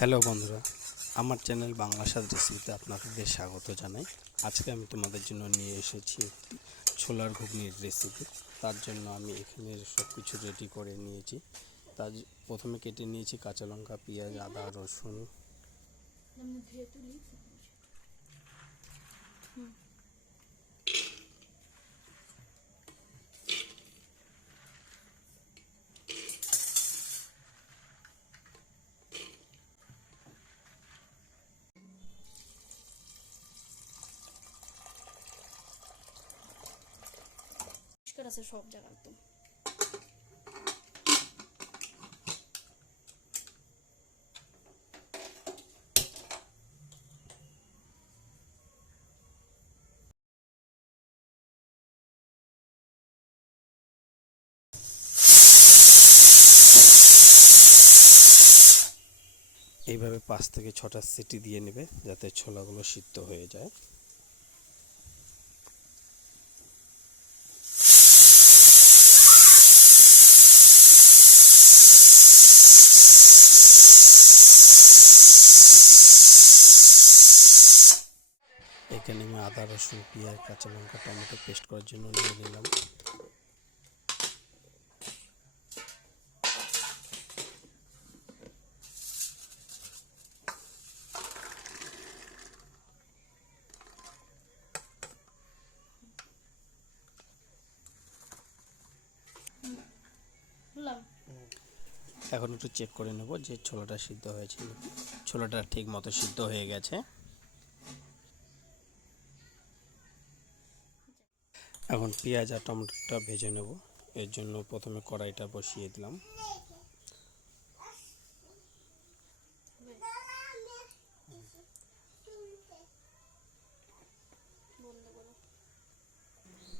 Hello বন্ধুরা, আমার channel Bangla স্বাদ রেসিপিতে আপনাদের স্বাগত জানাই। আজকে আমি তোমাদের জন্য নিয়ে এসেছি একটি ছোলার ঘুগনির রেসিপি। তার জন্য আমি এখানে সব কিছু রেডি করে নিয়েছি। তার প্রথমে কেটে নিয়েছি কাঁচা লঙ্কা, পেঁয়াজ, আদা, রসুন। আছে সব জায়গা একদম। এইভাবে পাঁচ থেকে ছটা সিটি দিয়ে নেবে যাতে ছোলাগুলো সিদ্ধ হয়ে যায়। এখানে আমি আদা রসুন পেঁয়াজ কাঁচা লঙ্কা টমেটো পেস্ট করার জন্য নিয়ে নিলাম। এখন একটু চেক করে নেব যে ছোলাটা সিদ্ধ হয়েছে নাকি। ছোলাটা ঠিক মতো সিদ্ধ হয়ে গেছে। এখন পেঁয়াজ আর টমেটোটা ভেজে নেব। এর জন্য প্রথমে কড়াইটা বসিয়ে দিলাম।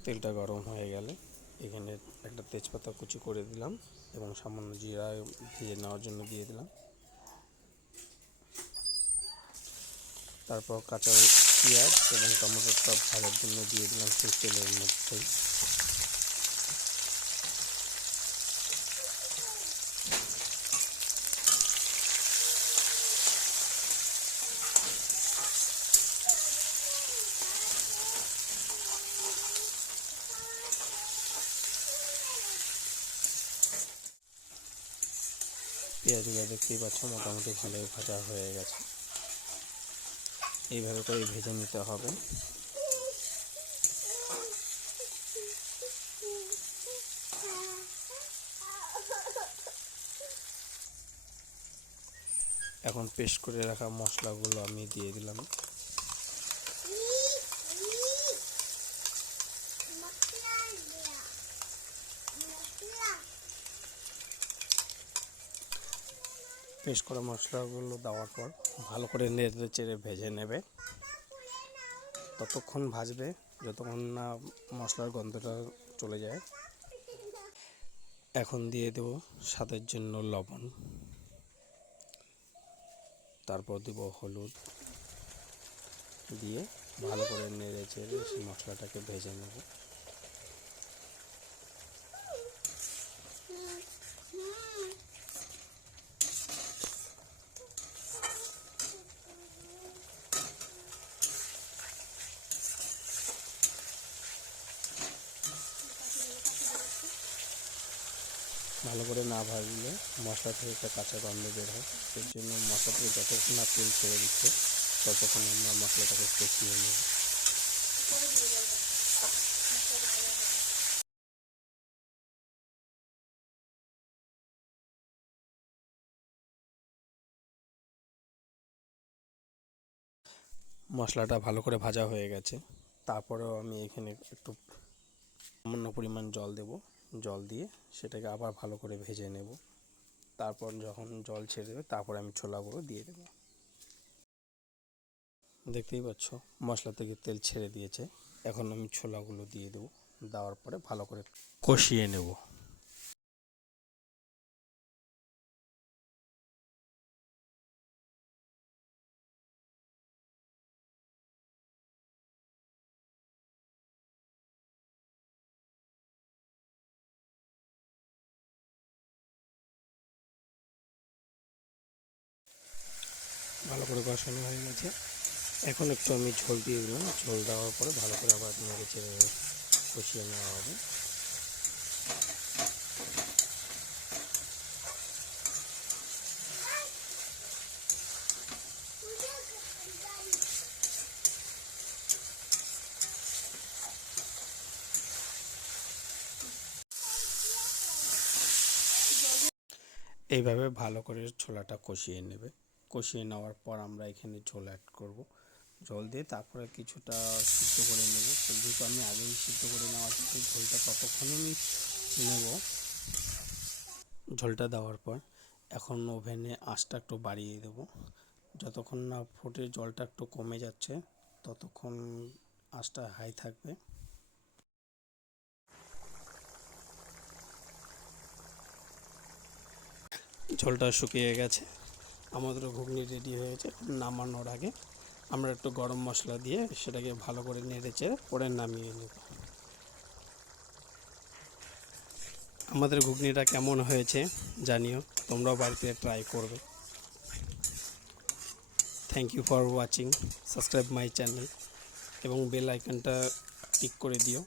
তেলটা গরম হয়ে গেলে এখানে একটা তেজপাতা কুচি করে দিলাম এবং সামান্য জিরা ভেজে নেওয়ার জন্য দিয়ে দিলাম। তারপর কাঁচা পেঁয়াজ এবং টমেটোটা ভাজার জন্য দিয়ে দিলাম সেই তেলের মধ্যেই। পেঁয়াজগুলো দেখতেই পাচ্ছ মোটামুটি ভালোই ভাজা হয়ে গেছে। এইভাবে করে ভেজে নিতে হবে। এখন পেস্ট করে রাখা মশলাগুলো আমি দিয়ে দিলাম। পেস্ট করা মশলাগুলো দেওয়ার পর ভালো করে নেড়ে চেড়ে ভেজে নেবে। ততক্ষণ ভাজবে, যতক্ষণ না মশলার গন্ধটা চলে যায়। এখন দিয়ে দেব স্বাদের জন্য লবণ। তারপর দেব হলুদ। দিয়ে ভালো করে নেড়ে চেড়ে সেই মশলাটাকে ভেজে নেব। ভালো করে না ভাজলে মশলা থেকে একটা কাঁচা গন্ধ বের হয়। এর জন্য মশলা থেকে যতক্ষণ না তেল ছেড়ে দিচ্ছে, ততক্ষণ আমরা মশলাটাকে কষিয়ে নেব। মশলাটা ভালো করে ভাজা হয়ে গেছে। তারপরেও আমি এখানে একটু সামান্য পরিমাণ জল দেব। জল দিয়ে সেটাকে আবার ভালো করে ভেজে নেব। তারপর যখন জল ছেড়ে দেবে, তারপর আমি ছোলাগুলো দিয়ে দেব। দেখতেই পাচ্ছ, মশলা থেকে তেল ছেড়ে দিয়েছে। এখন আমি ছোলাগুলো দিয়ে দেবো। দেওয়ার পরে ভালো করে কষিয়ে নেব। ভালো করে কষানো হয়ে গেছে। এখন একটু আমি ঝোল দিয়ে দিলাম। ঝোল দেওয়ার পরে ভালো করে আবার নেড়ে চেড়ে কষিয়ে নেওয়া হবে। এইভাবে ভালো করে ছোলাটা কষিয়ে নেবে। কষিয়ে নেওয়ার পর আমরা এখানে ঝোল অ্যাড করব। জল দিয়ে তারপরে কিছুটা সিদ্ধ করে নেব। যেহেতু আমি আগেই সিদ্ধ করে নেওয়া আছে ঝোলটা ততক্ষণ আমি নেব ঝোলটা দেওয়ার পর। এখন ওভেনে আঁচটা একটু বাড়িয়ে দেবো। যতক্ষণ না ফুটে জলটা একটু কমে যাচ্ছে, ততক্ষণ আঁচটা হাই থাকবে। ঝোলটা শুকিয়ে গেছে। আমাদের ঘুগনি রেডি হয়েছে নামানোর আগে আমরা একটু গরম মশলা দিয়ে সেটাকে ভালো করে নেড়ে চেড়ে পরে নামিয়ে নেব। আমাদের ঘুগনিটা কেমন হয়েছে জানিও, তোমরাও বাড়িতে ট্রাই করবে। Thank you for watching subscribe my channel এবং বেল আইকনটা ক্লিক করে দিও।